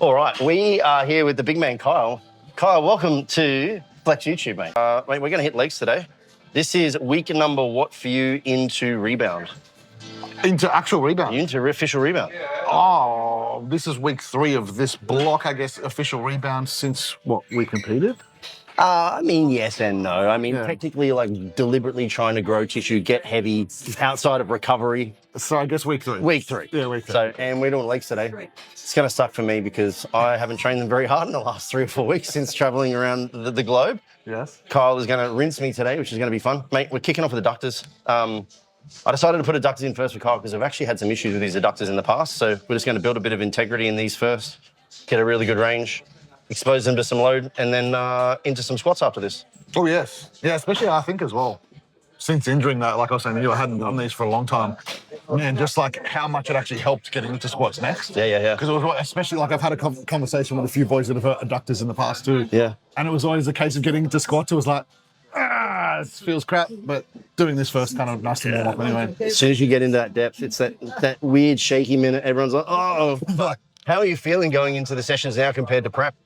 All right, we are here with the big man, Kyl. Kyl, welcome to Flex YouTube, mate. Mate, we're going to hit legs today. This is week number what for you into rebound? Into actual rebound? Into official rebound. Oh, this is week 3 of this block, I guess, official rebound since, what, we competed? I mean, yes and no. I mean, technically, like, deliberately trying to grow tissue, get heavy, outside of recovery. So I guess week 3. Week 3. Yeah, week 3. So, and we're doing legs today. It's going to suck for me because I haven't trained them very hard in the last 3 or 4 weeks since traveling around the globe. Yes. Kyl is going to rinse me today, which is going to be fun. Mate, we're kicking off with adductors. I decided to put adductors in first for Kyl because I've actually had some issues with these adductors in the past. So we're just going to build a bit of integrity in these first, get a really good range, expose them to some load, and then into some squats after this. Oh, yes. Yeah, especially I think as well. Since injuring that, like I was saying to you, I hadn't done these for a long time. Man, just like how much it actually helped getting into squats next. Yeah. Because it was especially like I've had a conversation with a few boys that have hurt adductors in the past too. Yeah. And it was always a case of getting into squats. It was like, it feels crap, but doing this first kind of nice to warm up anyway. As soon as you get into that depth, it's that weird shaky minute. Everyone's like, oh, how are you feeling going into the sessions now compared to prep?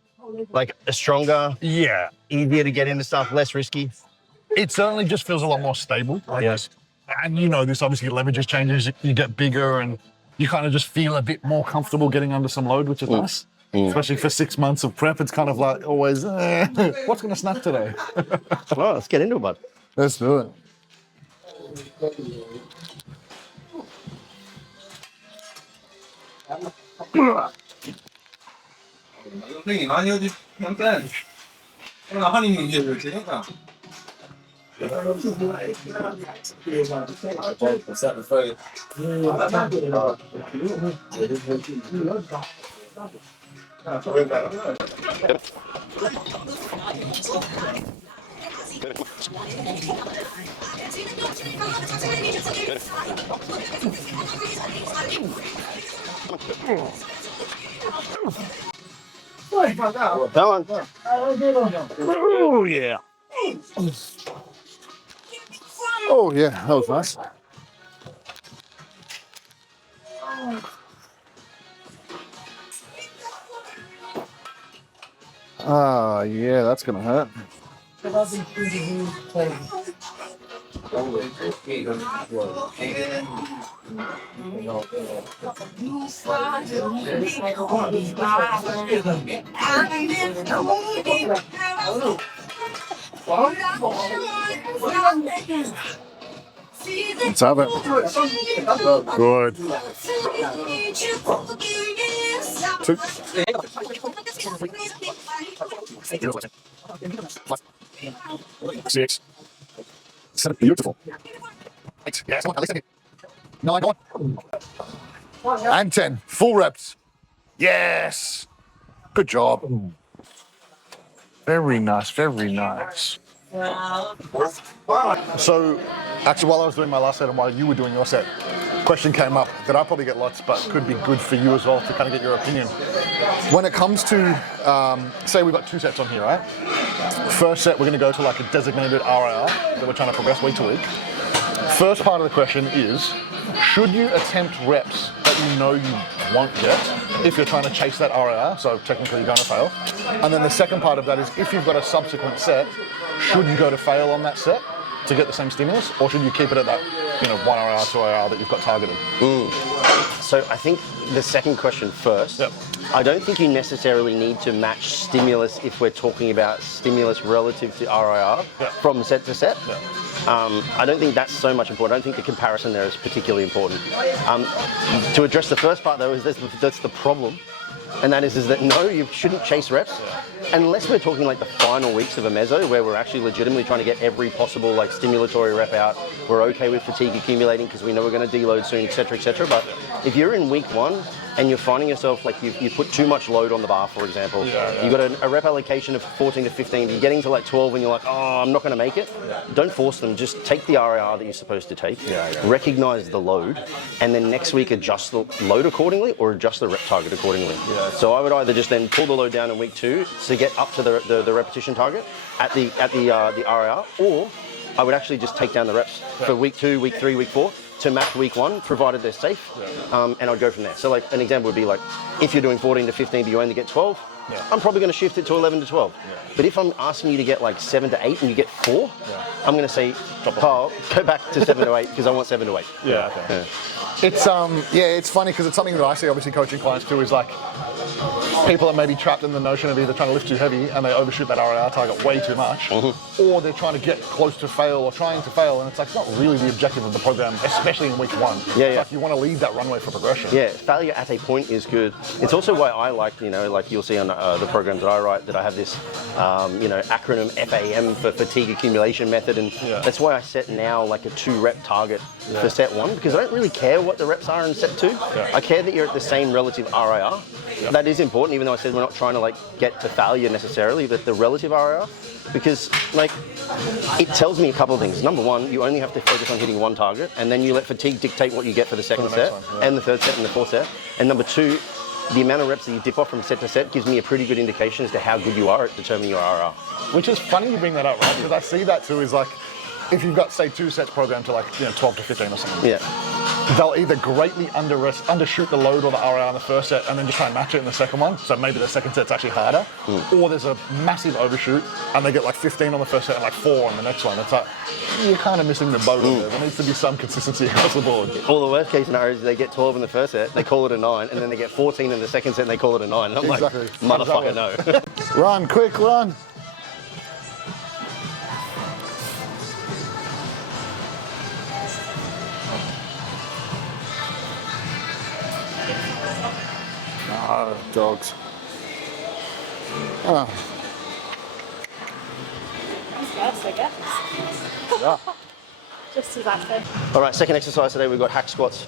Like stronger, easier to get into stuff, less risky. It certainly just feels a lot more stable. Yes. And you know this, obviously leverage changes, you get bigger and you kind of just feel a bit more comfortable getting under some load, which is nice. Especially for 6 months of prep, it's kind of like always, what's going to snap today? Well, let's get into it, bud. Let's do it. Come on. Oh, yeah. Oh, yeah, that was nice. Ah, yeah, that's going to hurt. Let's have it. Good. 2. 6. 7. Beautiful. 8. Yes, come on, listen. 9. Go on. And 10. Full reps. Yes. Good job. Very nice, very nice. So, actually, while I was doing my last set and while you were doing your set, question came up that I probably get lots, but could be good for you as well to kind of get your opinion. When it comes to, say we've got 2 sets on here, right? First set, we're going to go to like a designated RIR that we're trying to progress week to week. First part of the question is, should you attempt reps that you know you won't get if you're trying to chase that RIR, so technically you're going to fail? And then the second part of that is, if you've got a subsequent set, should you go to fail on that set to get the same stimulus, or should you keep it at that, 1 RIR, 2 RIR that you've got targeted? So I think the second question first. Yep. I don't think you necessarily need to match stimulus if we're talking about stimulus relative to RIR from set to set. Yeah. I don't think that's so much important. I don't think the comparison there is particularly important. To address the first part though, is that's the problem. And that is that no, you shouldn't chase reps unless we're talking like the final weeks of a meso where we're actually legitimately trying to get every possible like stimulatory rep out. We're okay with fatigue accumulating because we know we're going to deload soon, etc., etc. But if you're in week 1 and you're finding yourself like you put too much load on the bar, for example, you've got a rep allocation of 14 to 15, you're getting to like 12 and you're like, oh, I'm not going to make it. Don't force them. Just take the RIR that you're supposed to take, recognize the load, and then next week adjust the load accordingly or adjust the rep target accordingly. So I would either just then pull the load down in week 2 to get up to the repetition target at the RIR, or I would actually just take down the reps for week 2, week 3, week 4 to match week 1, provided they're safe, and I'd go from there. So like an example would be like, if you're doing 14 to 15 but you only get 12, I'm probably going to shift it to 11 to 12. But if I'm asking you to get like 7 to 8 and you get 4, I'm going to say, Kyle, go back to 7 to 8 because I want 7 to 8. Yeah, okay. It's it's funny because it's something that I see obviously coaching clients too, is like people are maybe trapped in the notion of either trying to lift too heavy and they overshoot that RIR target way too much, or they're trying to get close to fail or trying to fail, and it's like, it's not really the objective of the program, especially in week 1. It's like you want to leave that runway for progression. Yeah, failure at a point is good. It's also why I like, like you'll see on the programs that I write, that I have this, acronym FAM for fatigue accumulation method, and that's why I set now like a 2-rep target for set 1, because I don't really care what the reps are in set 2. I care that you're at the same relative RIR. That is important, even though I said we're not trying to like get to failure necessarily, but the relative RIR, because like it tells me a couple of things. Number 1, you only have to focus on hitting 1 target, and then you let fatigue dictate what you get for the second set, and the third set and the fourth set. And number 2, the amount of reps that you dip off from set to set gives me a pretty good indication as to how good you are at determining your RIR. Which is funny you bring that up, right? Because I see that too, is like, if you've got, say, 2 sets programmed to like 12 to 15 or something, they'll either greatly undershoot the load or the RIR in the first set and then just try and match it in the second one. So maybe the second set's actually harder, or there's a massive overshoot and they get like 15 on the first set and like 4 on the next one. It's like, you're kind of missing the boat there. There needs to be some consistency across the board. Or the worst case scenario is they get 12 in the first set, they call it a 9, and then they get 14 in the second set and they call it a 9. And I'm like, motherfucker, no. Run, quick, run. Dogs. I guess. Yeah. Just as active. All right, second exercise today, we've got hack squats.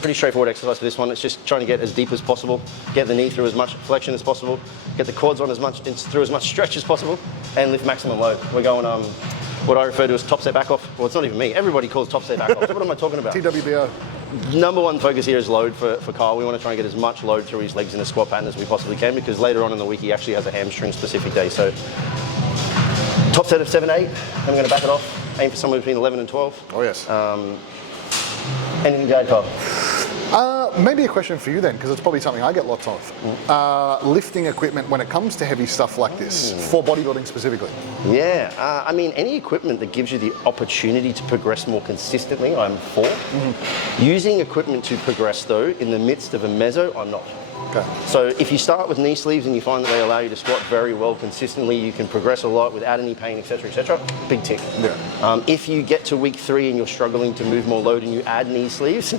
Pretty straightforward exercise for this one. It's just trying to get as deep as possible, get the knee through as much flexion as possible, get the quads on through as much stretch as possible, and lift maximum load. We're going what I refer to as top set back off. Well, it's not even me. Everybody calls top set back off. What am I talking about? TWBO. Number 1 focus here is load for Kyle. We want to try and get as much load through his legs in a squat pattern as we possibly can, because later on in the week he actually has a hamstring specific day. So top set of 7, 8. I'm going to back it off. Aim for somewhere between 11 and 12. Oh yes. Anything to add, Kyle? Maybe a question for you then, because it's probably something I get lots of. Lifting equipment when it comes to heavy stuff like this, for bodybuilding specifically. Yeah, I mean, any equipment that gives you the opportunity to progress more consistently, I'm for. Using equipment to progress, though, in the midst of a meso, I'm not. Okay. So if you start with knee sleeves and you find that they allow you to squat very well consistently, you can progress a lot without any pain, etc., big tick. Yeah. If you get to week 3 and you're struggling to move more load and you add knee sleeves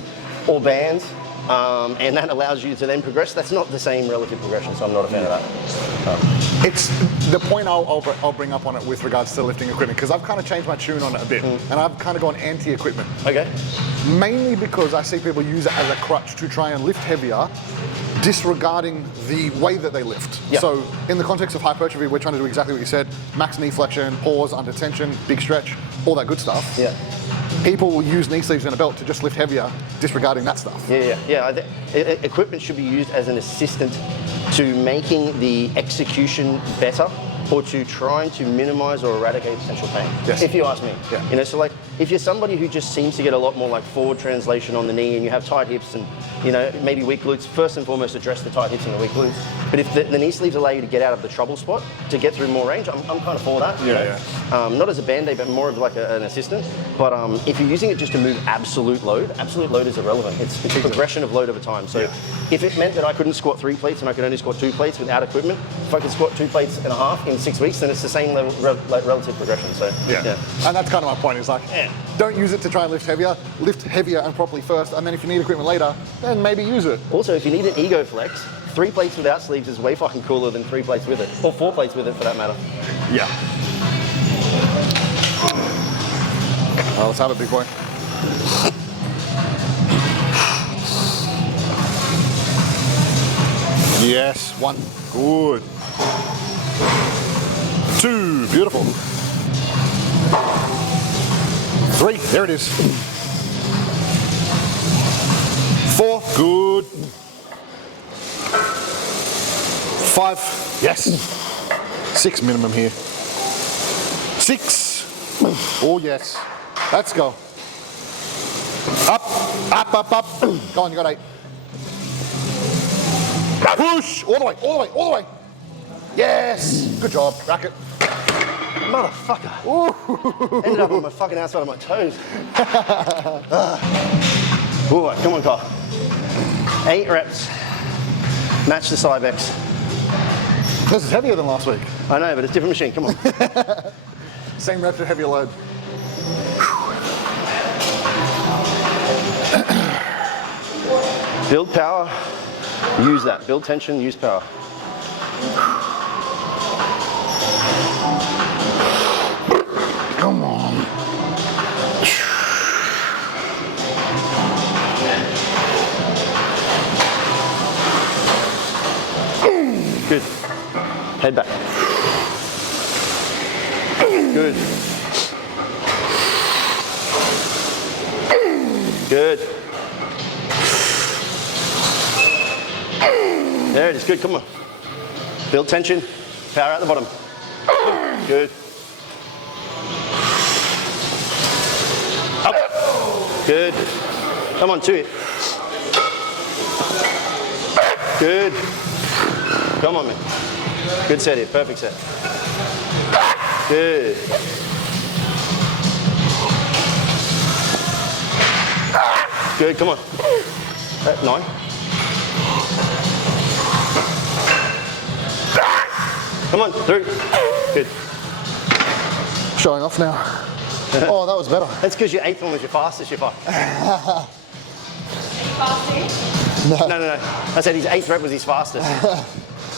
or bands, and that allows you to then progress, that's not the same relative progression, so I'm not a fan of that. It's the point I'll bring up on it with regards to lifting equipment, because I've kind of changed my tune on it a bit, and I've kind of gone anti-equipment. Okay. Mainly because I see people use it as a crutch to try and lift heavier, disregarding the way that they lift. Yeah. So in the context of hypertrophy, we're trying to do exactly what you said: max knee flexion, pause, under tension, big stretch, all that good stuff. Yeah. People will use knee sleeves and a belt to just lift heavier, disregarding that stuff. Yeah. Equipment should be used as an assistant to making the execution better, or to trying to minimize or eradicate potential pain. Yes. If you ask me. Yeah. So like, if you're somebody who just seems to get a lot more like forward translation on the knee, and you have tight hips and maybe weak glutes, first and foremost address the tight hips and the weak glutes. But if the knee sleeves allow you to get out of the trouble spot, to get through more range, I'm kind of for that. Not as a band-aid, but more of like an assistant. But if you're using it just to move absolute load is irrelevant. It's a progression of load over time. So if it meant that I couldn't squat 3 plates and I could only squat 2 plates without equipment, if I could squat 2 plates and a half in 6 weeks, then it's the same level, relative progression. So and that's kind of my point. Is like, don't use it to try and lift heavier and properly first, and then if you need equipment later, then maybe use it. Also, if you need an ego flex, 3 plates without sleeves is way fucking cooler than 3 plates with it, or 4 plates with it for that matter. Yeah. Well, let's have it, big boy. Yes, 1. Good. 2. Beautiful. 3. There it is. 4. Good. 5. Yes. 6 minimum here. 6. Oh, yes. Let's go. Up, up, up. Go on, you got 8. Push! All the way, all the way, all the way. Yes! Good job, racket. Motherfucker. Ooh. Ended up on my fucking outside of my toes. All right, come on, Kyle. 8 reps. Match the Cybex. This is heavier than last week. I know, but it's a different machine. Come on. Same reps, a heavier load. Build power, use that. Build tension, use power. Come on. Good. Head back. Good. Good. There it is. Good. Come on. Build tension. Power out the bottom. Good. Up. Good. Come on, 2 it. Good. Come on, man. Good set here. Perfect set. Good. Good. Come on. 9. Come on. 3. Good. Showing off now. Oh, that was better. That's because your 8th one was your fastest, your 5. Fasting? No. I said his 8th rep was his fastest.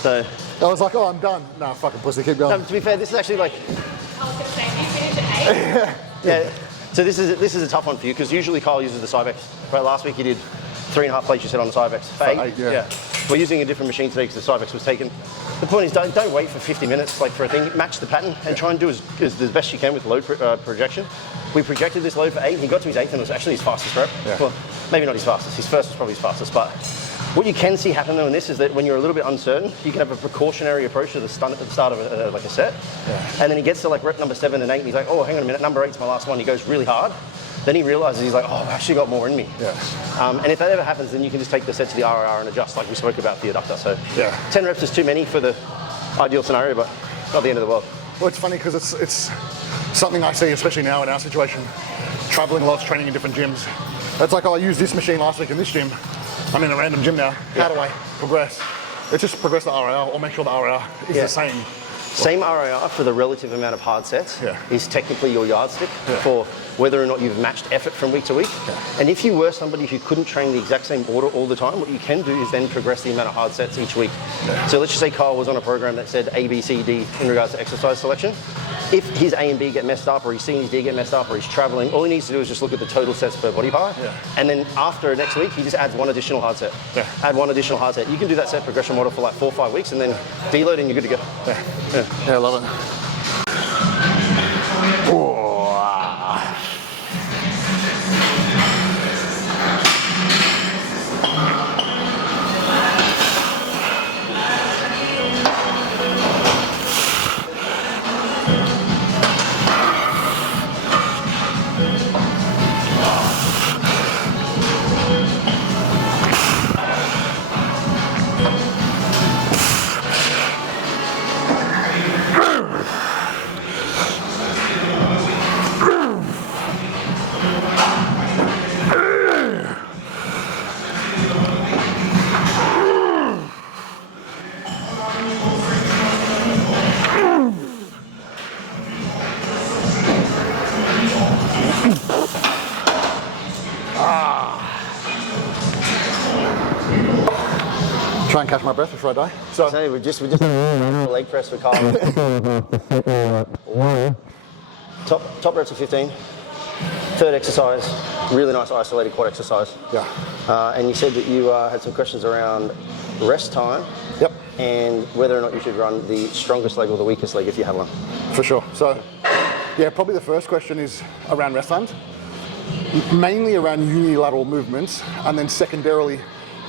So. I was like, oh, I'm done. No, fucking pussy, keep going. No, to be fair, this is actually like. I was going to say, you finished at 8? Yeah. So this is a tough one for you because usually Kyle uses the Cybex. Right, last week he did 3.5 plates you said on the Cybex. For 8, yeah. We're using a different machine today because the Cybex was taken. The point is don't wait for 50 minutes like for a thing. Match the pattern and try and do as best you can with load projection. We projected this load for 8. He got to his 8th and it was actually his fastest rep. Yeah. Well, maybe not his fastest. His first was probably his fastest. But what you can see happen though in this is that when you're a little bit uncertain, you can have a precautionary approach to the stunt at the start of like a set. Yeah. And then he gets to like rep number 7 and 8 and he's like, oh, hang on a minute, number 8's my last one. He goes really hard. Then he realizes he's like, oh, I've actually got more in me. Yeah. And if that ever happens, then you can just take the set to the RIR and adjust, like we spoke about the adductor. So 10 reps is too many for the ideal scenario, but not the end of the world. Well, it's funny because it's something I see, especially now in our situation, traveling lots, training in different gyms. It's like, oh, I used this machine last week in this gym. I'm in a random gym now. How do I progress? It's just progress the RIR or make sure the RIR is the same. Same RIR for the relative amount of hard sets is technically your yardstick for whether or not you've matched effort from week to week. And if you were somebody who couldn't train the exact same order all the time, what you can do is then progress the amount of hard sets each week. So let's just say Kyle was on a program that said A, B, C, D in regards to exercise selection. If his A and B get messed up or his C and his D get messed up or he's traveling, all he needs to do is just look at the total sets per body part. And then after next week, he just adds 1 additional hard set. Add 1 additional hard set. You can do that set progression model for like 4 or 5 weeks and then deload and you're good to go. Yeah, I love it. Try and catch my breath before I die. So we just did a leg press for Kyle. Top reps of 15. Third exercise, really nice isolated quad exercise. And you said that you had some questions around rest time. And whether or not you should run the strongest leg or the weakest leg if you have one. For sure. So, yeah, probably the first question is around rest times. Mainly around unilateral movements, and then secondarily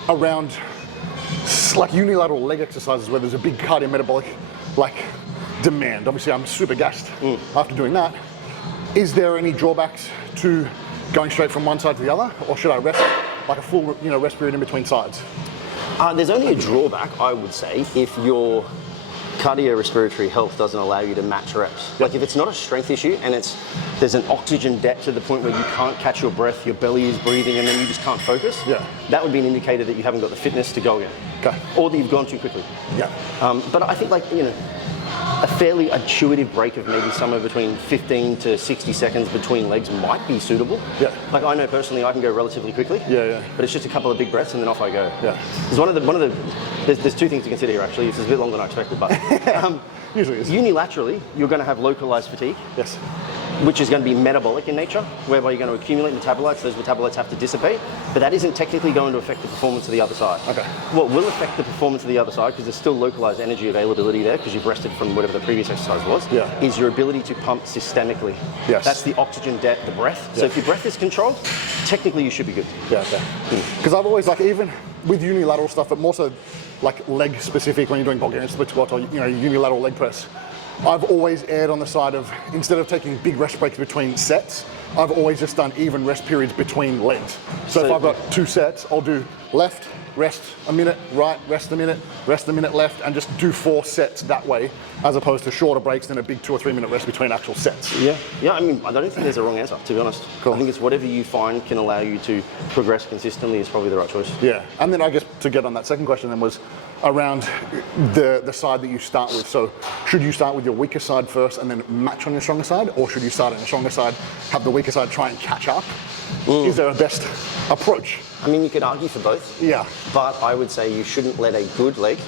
around like unilateral leg exercises where there's a big cardiometabolic demand. Obviously, I'm super gassed after doing that. Is there any drawbacks to going straight from one side to the other, or should I rest like a full, rest period in between sides? There's only a drawback, I would say, if your cardiorespiratory health doesn't allow you to match reps. Like if it's not a strength issue and there's an oxygen debt to the point where you can't catch your breath, your belly is breathing, and then you just can't focus. Yeah. That would be an indicator that you haven't got the fitness to go again. Okay. Or that you've gone too quickly. Yeah. But I think a fairly intuitive break of maybe somewhere between 15 to 60 seconds between legs might be suitable. Yeah. Like I know personally I can go relatively quickly. Yeah. But it's just a couple of big breaths and then off I go. Yeah. There's two things to consider here actually. This is a bit longer than I expected, but Usually is. Unilaterally, you're going to have localized fatigue. Yes. Which is going to be metabolic in nature, whereby you're going to accumulate metabolites, those metabolites have to dissipate, but that isn't technically going to affect the performance of the other side. Okay. What will affect the performance of the other side, because there's still localized energy availability there, because you've rested from whatever the previous exercise was, is your ability to pump systemically. Yes. That's the oxygen debt, the breath. So if your breath is controlled, technically you should be good. Yeah, okay. Because I've always, even with unilateral stuff, but more so leg specific when you're doing boardgames, split squat, or unilateral leg press, I've always erred on the side of, instead of taking big rest breaks between sets, I've always just done even rest periods between legs. So if I've got 2 sets, I'll do left, rest a minute, right, rest a minute left, and just do 4 sets that way, as opposed to shorter breaks than a big 2 or 3 minute rest between actual sets. Yeah, I don't think there's a wrong answer, to be honest. Cool. I think it's whatever you find can allow you to progress consistently is probably the right choice. Yeah, and then I guess to get on that second question then was around the side that you start with. So should you start with your weaker side first and then match on your stronger side, or should you start on the stronger side, have the weaker side try and catch up? Is there a best approach? I mean, you could argue for both. Yeah. But I would say you shouldn't let a good leg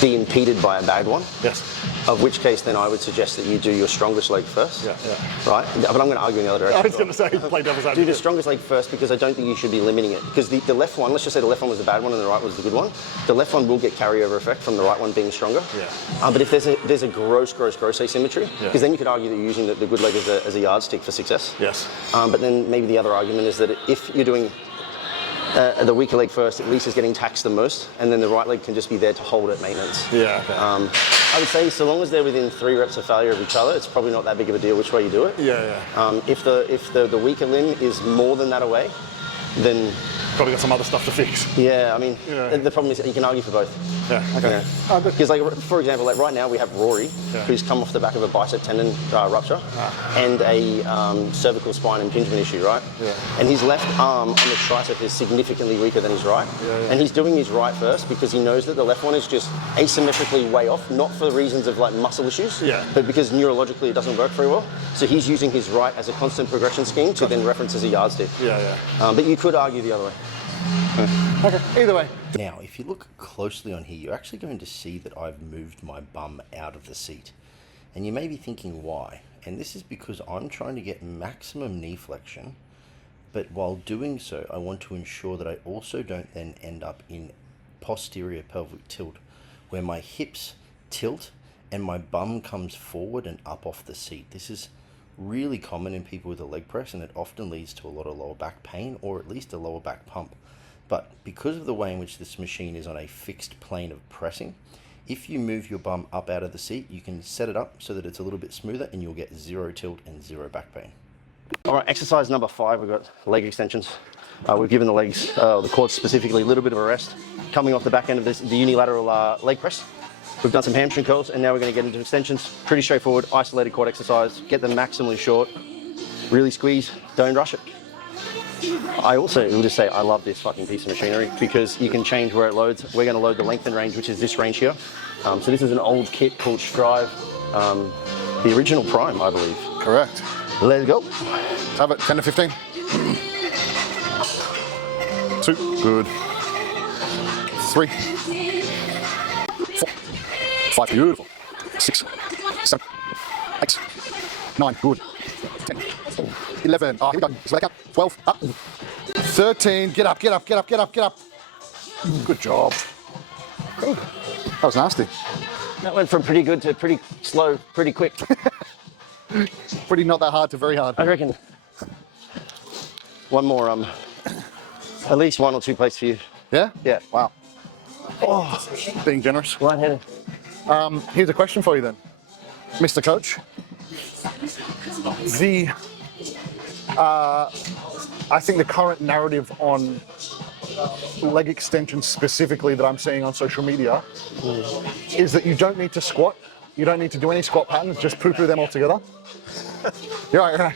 be impeded by a bad one. Yes. Of which case, then I would suggest that you do your strongest leg first. Yeah. Right? But I'm going to argue in the other direction. I was going to say, play devil's advocate. Do the strongest leg first, because I don't think you should be limiting it. Because the left one, let's just say the left one was the bad one and the right was the good one. The left one will get carryover effect from the right one being stronger. Yeah. But if there's a gross asymmetry, because then you could argue that you're using the good leg as a yardstick for success. Yes. But then maybe the other argument is that if you're doing the weaker leg first, at least is getting taxed the most, and then the right leg can just be there to hold at maintenance. Yeah. Okay. I would say so long as they're within 3 reps of failure of each other, it's probably not that big of a deal which way you do it. Yeah. If the weaker limb is more than that away, then probably got some other stuff to fix. Yeah, I mean, the problem is you can argue for both. Yeah. Okay. Yeah. Oh, good. Because, for example, right now we have Rory, who's come off the back of a bicep tendon rupture and a cervical spine impingement issue, right? Yeah. And his left arm on the tricep is significantly weaker than his right. And he's doing his right first because he knows that the left one is just asymmetrically way off, not for reasons of muscle issues, but because neurologically it doesn't work very well. So he's using his right as a constant progression scheme to then reference as a yardstick. But you could argue the other way. Okay, either way. Now, if you look closely on here, you're actually going to see that I've moved my bum out of the seat. And you may be thinking why. And this is because I'm trying to get maximum knee flexion, but while doing so, I want to ensure that I also don't then end up in posterior pelvic tilt, where my hips tilt and my bum comes forward and up off the seat. This is really common in people with a leg press, and it often leads to a lot of lower back pain, or at least a lower back pump. But because of the way in which this machine is on a fixed plane of pressing, if you move your bum up out of the seat, you can set it up so that it's a little bit smoother and you'll get 0 tilt and 0 back pain. All right, exercise number 5, we've got leg extensions. We've given the legs, the quads specifically, a little bit of a rest. Coming off the back end of the unilateral leg press. We've done some hamstring curls, and now we're going to get into extensions. Pretty straightforward, isolated quad exercise. Get them maximally short. Really squeeze, don't rush it. I also will just say I love this fucking piece of machinery because you can change where it loads. We're going to load the lengthen range, which is this range here. So this is an old kit called Strive, the original Prime, I believe. Correct. Let's go. Have it, 10 to 15. 2, good. 3, 4, 5, beautiful. 6, 7, 8, 9, good. 10, 11, here we go, just wake up. 12, up. 13, get up. Good job. Good. That was nasty. That went from pretty good to pretty slow, pretty quick. Pretty not that hard to very hard. I reckon one more, at least 1 or 2 plates for you. Yeah? Yeah. Wow. Oh, being generous. Light-headed. Here's a question for you then, Mr. Coach. I think the current narrative on leg extensions specifically that I'm seeing on social media is that you don't need to squat. You don't need to do any squat patterns, just poo-poo them all together. You're right.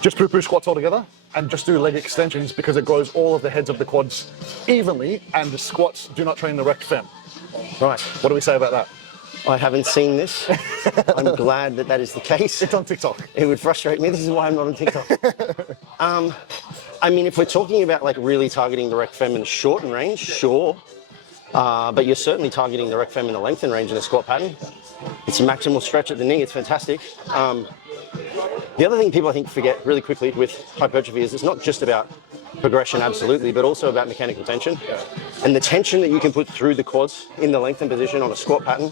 Just poo-poo squats all together and just do leg extensions because it grows all of the heads of the quads evenly, and the squats do not train the rect fem. Right. What do we say about that? I haven't seen this. I'm glad that that is the case. It's on TikTok. It would frustrate me. This is why I'm not on TikTok. I mean, if we're talking about like really targeting the rect fem in the shorten range, sure. But you're certainly targeting the rect fem in the lengthen range in a squat pattern. It's maximal stretch at the knee. It's fantastic. The other thing people I think forget really quickly with hypertrophy is it's not just about progression, absolutely, but also about mechanical tension. And the tension that you can put through the quads in the lengthened position on a squat pattern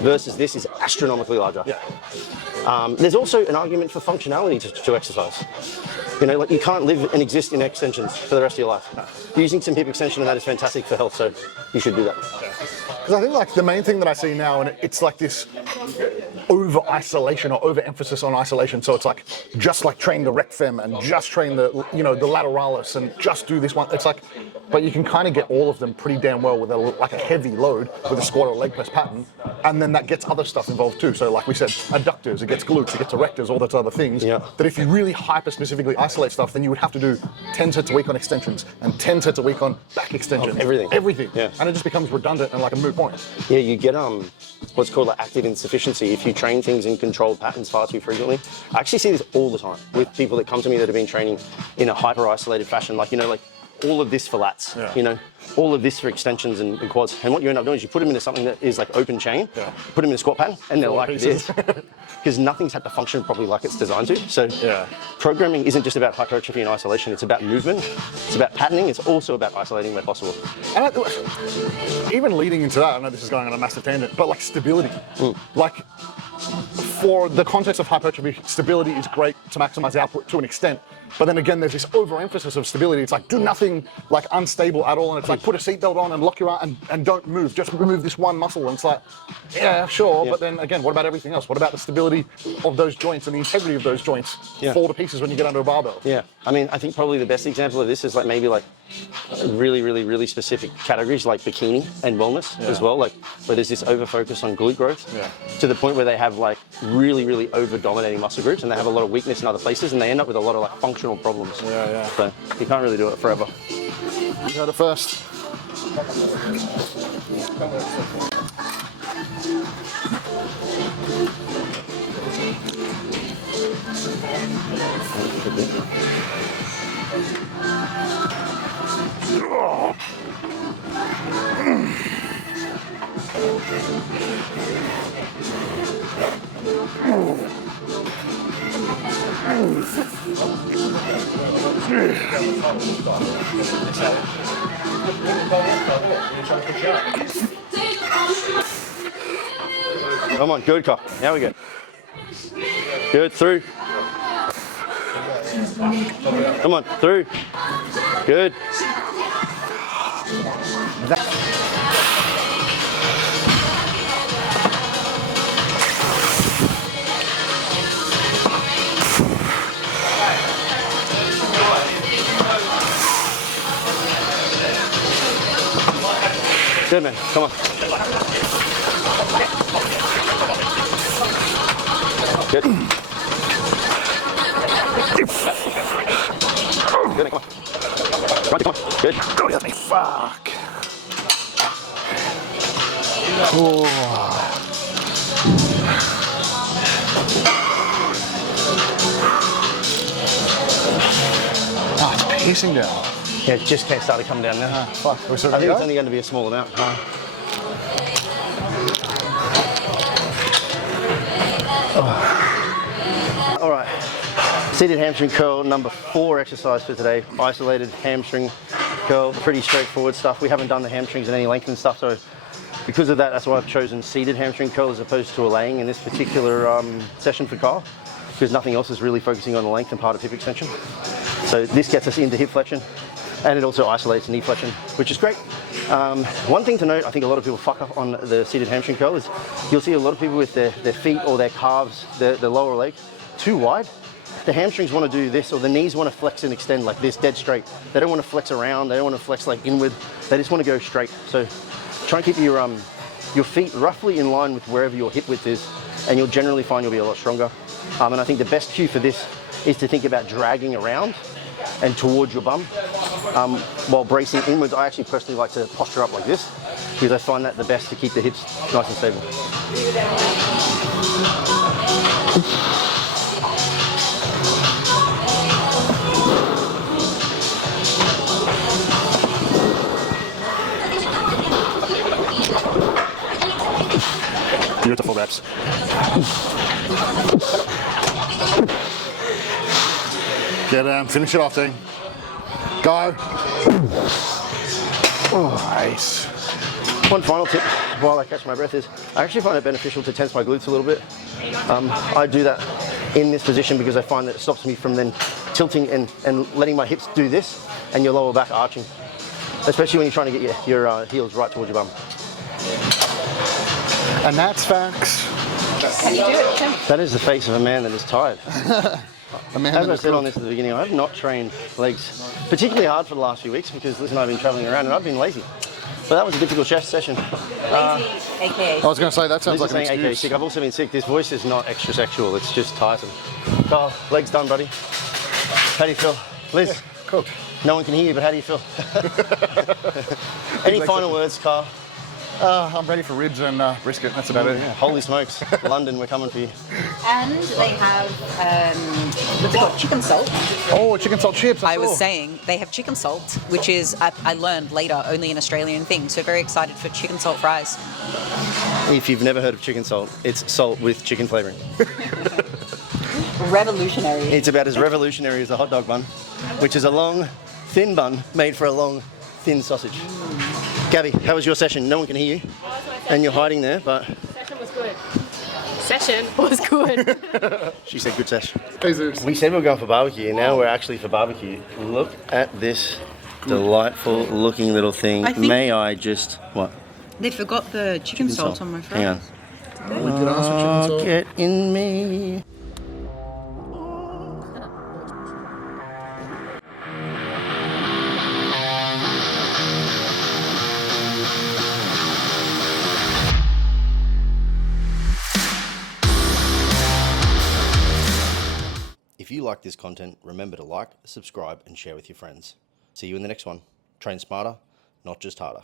versus this is astronomically larger. There's also an argument for functionality to exercise. You know, like you can't live and exist in extensions for the rest of your life. Using some hip extension and that is fantastic for health, so you should do that. Because I think like the main thing that I see now, and it's like this over isolation or over emphasis on isolation. So it's like just like train the rect fem and just train the the lateralis and just do this one. It's like, but you can kind of get all of them pretty damn well with a heavy load with a squat or leg press pattern, and then that gets other stuff involved too. So like we said, adductors, it gets glutes, it gets erectors, all those other things. That if you really hyper specifically isolate stuff, then you would have to do 10 sets a week on extensions and 10 sets a week on back extensions. Everything. Yeah. And it just becomes redundant and like a moot point. Yeah, you get what's called like active insufficiency if you train things in controlled patterns far too frequently. I actually see this all the time with people that come to me that have been training in a hyper isolated fashion, like like all of this for lats, all of this for extensions and quads. And what you end up doing is you put them into something that is like open chain, put them in a squat pattern, and they're like this. Because nothing's had to function properly like it's designed to. So programming isn't just about hypertrophy and isolation, it's about movement, it's about patterning, it's also about isolating where possible. And even leading into that, I know this is going on a massive tangent, but like stability. Like for the context of hypertrophy, stability is great to maximize output to an extent. But then again, there's this overemphasis of stability. It's like do nothing like unstable at all. And it's like put a seatbelt on and lock your arm and don't move. Just remove this one muscle. And it's like, yeah, sure. But then again, what about everything else? What about the stability of those joints and the integrity of those joints fall to pieces when you get under a barbell? Yeah, I mean, I think probably the best example of this is like maybe like really specific categories like bikini and wellness as well. Like where there's this over focus on glute growth to the point where they have like really over dominating muscle groups and they have a lot of weakness in other places and they end up with a lot of like functional problems. So you can't really do it forever. You heard it first. Come on, good cock. Now we go. Good, through. Come on, through. Good. Good, man. Come on. Good. Good, come on. Come on. Good. Go with me. Fuck. Oh, it's pacing down. Yeah, it just can't start to come down now. Fuck. I think it's only going to be a small amount. All right. Seated hamstring curl, number 4 exercise for today. Isolated hamstring curl, pretty straightforward stuff. We haven't done the hamstrings and any lengthened stuff, so because of that, that's why I've chosen seated hamstring curl as opposed to a laying in this particular session for Kyle, because nothing else is really focusing on the length and part of hip extension. So this gets us into hip flexion, and it also isolates knee flexion, which is great. One thing to note, I think a lot of people fuck up on the seated hamstring curl is you'll see a lot of people with their feet or their calves, the lower leg, too wide. The hamstrings want to do this, or the knees want to flex and extend like this, dead straight. They don't want to flex around. They don't want to flex like inward. They just want to go straight. So try and keep your feet roughly in line with wherever your hip width is, and you'll generally find you'll be a lot stronger. And I think the best cue for this is to think about dragging around and towards your bum. While bracing inwards, I actually personally like to posture up like this because I find that the best to keep the hips nice and stable. Beautiful reps. Get down, finish it off, Dean. Go. Oh, nice. One final tip while I catch my breath is I actually find it beneficial to tense my glutes a little bit. I do that in this position because I find that it stops me from then tilting and letting my hips do this and your lower back arching, especially when you're trying to get your heels right towards your bum. And that's facts. Can you do it, Tim? That is the face of a man that is tired. A man As that I is said on cooked. this at the beginning, I have not trained legs particularly hard for the last few weeks because Liz and I have been traveling around and I've been lazy. But that was a difficult chest session. Lazy, aka. I was going to say, that sounds Liz is like an saying AK excuse. sick. I've also been sick. This voice is not extra sexual. It's just tiresome. Carl, legs done, buddy. How do you feel? Liz, Cooked. no one can hear you, but how do you feel? Any final words, Carl? I'm ready for ribs and brisket. That's about it. Holy smokes. London, we're coming for you. And they have, what's it called? Chicken salt. Oh, chicken salt chips. I was saw. saying they have chicken salt, which is, I learned later, only an Australian thing. So very excited for chicken salt fries. If you've never heard of chicken salt, it's salt with chicken flavouring. Revolutionary. It's about as revolutionary as a hot dog bun, which is a long, thin bun made for a long, thin sausage. Gabby, how was your session? No one can hear you, and you're hiding there, but Session was good. Session was good. she said good session. Jesus. We said we were going for barbecue, and now we're actually for barbecue. Look at this delightful looking little thing. I think- May I just, what? They forgot the chicken salt on my fries. Hang on. We could ask for chicken salt. Get in me. If you like this content, remember to like, subscribe, and share with your friends. See you in the next one. Train smarter, not just harder.